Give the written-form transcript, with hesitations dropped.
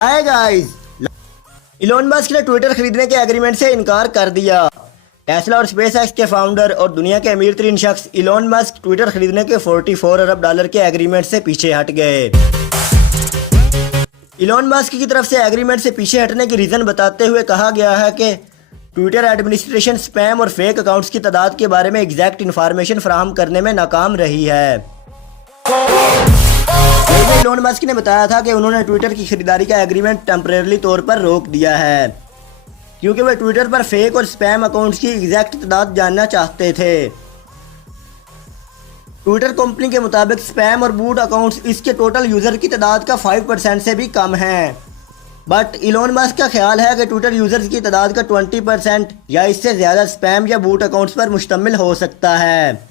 Hi guys, Elon Musk ने Twitter खरीदने के एग्रीमेंट से इनकार कर दिया। टेस्ला और स्पेसएक्स के फाउंडर और दुनिया के अमीर तरीन शख्स इलोन मस्क ट्विटर खरीदने के 44 अरब डॉलर के एग्रीमेंट से पीछे हट गए। इलोन मस्क की तरफ से एग्रीमेंट से पीछे हटने की रीज़न बताते हुए कहा गया है कि ट्विटर एडमिनिस्ट्रेशन स्पैम और फेक अकाउंट्स की तादाद के बारे में एग्जैक्ट इन्फॉर्मेशन फराहम करने में नाकाम रही है। इलोन मस्क ने बताया था कि उन्होंने ट्विटर की खरीदारी का एग्रीमेंट टेम्परेरी तौर पर रोक दिया है क्योंकि वे ट्विटर पर फेक और स्पैम अकाउंट्स की एग्जैक्ट तादाद जानना चाहते थे। ट्विटर कंपनी के मुताबिक स्पैम और बूट अकाउंट्स इसके टोटल यूज़र की तादाद का 5% से भी कम है। बट इलोन मस्क का ख्याल है कि ट्विटर यूज़र्स की तादाद का 20% या इससे ज़्यादा स्पैम या बूट अकाउंट्स पर मुश्तमिल हो सकता है।